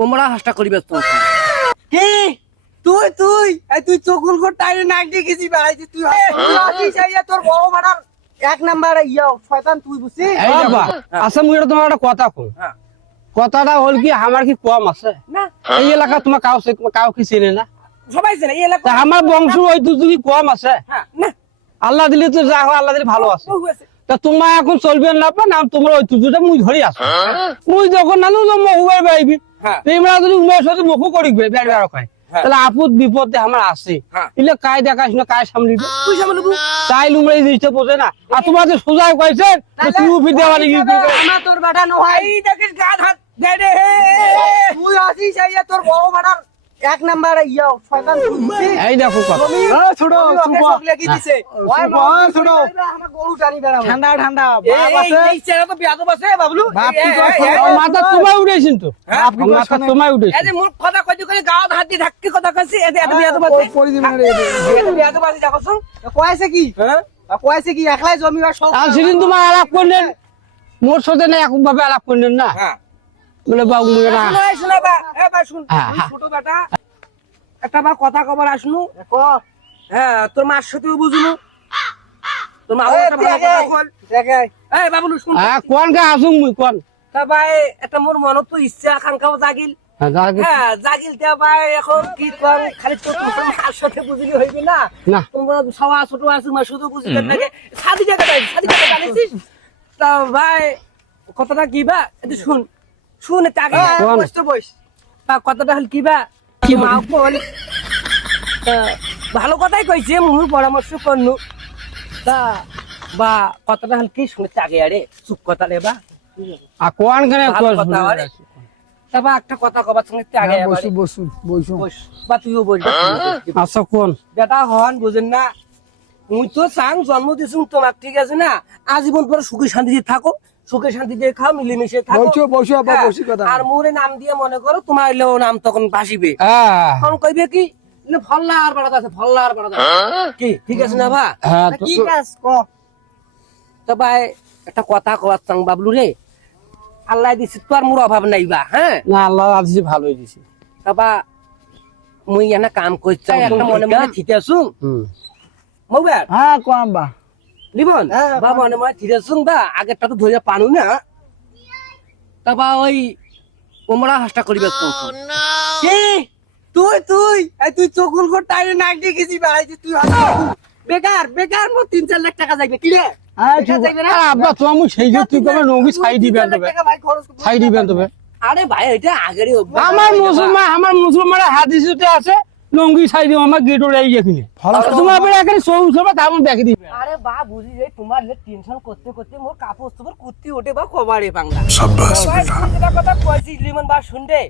ওমরা হাসটা করিবে তো কি তুই তুই এই তুই চকুল কো টাইরে নাক দেখেছি ভাই তুই আসিস আইয়া তোর বড় মারার এক নাম্বার ইয়া শয়তান তুই বুঝছিস এই বাবা আচ্ছা মুই তোমার একটা কথা কই হ্যাঁ। কথাটা হল কি আমার কি কম আছে না এই এলাকা তোমার কাউ কি চেনে না সবাই জানে এই এলাকা তা আমার বংশ ঐতিহ্য কি কম আছে হ্যাঁ না আল্লাহ দিলে তো যা হয় আল্লাহ দিলে ভালো আছে বহু আছে তা তোমার এখন চলবে না পা নাম তোমার ঐতিহ্যটা মুই ধরে আছো মুই যখন নানু মহুবের বাইবি হ্যাঁ। তোমরা যদি উমের সাথে মুখও করিবে বেড় বেড় কয় হ্যাঁ। তাহলে আপদ বিপদে আমার আছে হ্যাঁ। ইলে কায় দেখাস না কায় সামলিবে তুই সামলাবো তাই লুমরা এই জিনিসটা বোঝে না আর তোমার যে সোজাই কইছে তুই উফি দেওয়া নাকি আমার তোর বেটা নয় এই দেখিস গা হাত দে দে তুই আসিস আইয়া তোর বড় মারার এক নাম্বার ইয়া শয়তান তুই বুঝছিস এই দেখো কথা ছোট চকলে কি দিছে ওই ছোট আমার গরু টানি বেড়াবো ঠান্ডা ঠান্ডা বাপ আছে এই চেহারা তো বিয়াদব আছে বাবলু বাপ কি কয়? মাথা তোমায় উঠেছেন তো মাথা তোমায় এই উঠেছে যে মুখ কথা কইতে করে গা হাত দিয়ে ধাক্কি কথা কইছি এত বিয়াদব আছে পরি দিবেন রে এত বিয়াদব আছে দেখো শুন কইছে কি হ্যাঁ কইছে কি একলাই জমি আর সব আর সেদিন তোমার আলাপ করলেন মোর সাথে না একভাবে ভাবে আলাপ করলেন না হ্যাঁ বলে বাবু না শোনা বা এ বা শুন হ্যাঁ, তুই হ্যাঁ। ছোট বেটা একটা বা কথা কবার আসনু ক হ্যাঁ তোর মার সাথেও বুঝনু তোর মা একটা ভালো কথা কল দেখে এই বাবলু শুন হ্যাঁ কোন গা আসুন মুই কোন তা ভাই একটা মোর মনত তো ইচ্ছা আকাঙ্ক্ষাও জাগিল হ্যাঁ জাগিল তে ভাই এখন কি কর খালি তো তোমার মার সাথে বুঝলি হইবে না না তোমরা সবা ছোট আছে মা শুধু বুঝবে না শাদি জায়গা জানিস তা ভাই কথাটা কি বা একটু শুন শুন তাকে কোন? বস তো বস তা কথাটা হল কি বা কি মা কোন তা ভালো কথাই কইছে মুই পরামর্শ করনু তা বা কথাটা হল কি শুনে তাকে আরে চুপ কথা রে বা আর কোন কেন ভালো কথা আরে তা বা একটা কথা কবার সঙ্গে তাকে বসু বসু বসু বস বা তুইও বস আচ্ছা কোন বেটা হন বুঝেন না মুই তো চাং জন্ম দিছু তোমার ঠিক আছে না আজীবন পরে সুখে শান্তিতে থাকো সুখে শান্তিতে খাও মিলেমিশে থাকো বসু বসু আবার হ্যাঁ, বসি কথা আর মোরে নাম দিয়ে মনে করো তোমার এলেও নাম তখন ভাসিবে হ্যাঁ তখন কইবে কি ফল্লা আর বাড়াতে আছে ফল্লা আর বাড়াতে কি ঠিক আছে না ভা হ্যাঁ কি কাজ ক তো ভাই একটা কথা কবার চাং বাবলু রে আল্লাহ দিছি তো আর মোর অভাব নাই বা হ্যাঁ না আল্লাহ দিছি ভালোই দিছি তাবা মুই এনা কাম করছি একটা মনে মনে ঠিক আছু হুম মৌবার হ্যাঁ কম বা লিবন বা মনে মনে ঠিক আছু বা আগেরটা তো ধরিয়া পানু না তাবা ওই ওমরা হাসটা করিবে তো কি তুই তুই এই তুই চকুল কো টাইরে নাক দেখেছি ভাই তুই বেকার বেকার মো 3-4 লাখ টাকা যাইবে কি রে আব্বা তোমার মুই সেই যে তুই কবে নঙ্গি ছাই দিবেন তবে ভাই খরচ ছাই দিবেন তবে আরে ভাই এটা আগেরই অভ্যাস। আমার মুসলমান হাদিসতে আছে লঙ্গি ছাই দিব আমার গেট ওড়াই এখানে তোমার পরে এখানে সৌ সবা দাম দেখে দিবে আরে বা বুঝি যে তোমার টেনশন করতে করতে মোর কাপড় চোপড় কুত্তি ওঠে বা কবারে বাংলা शाबाश ভাই, बेटा তুই যেটা কথা কইছিস লিমন বা শুনবে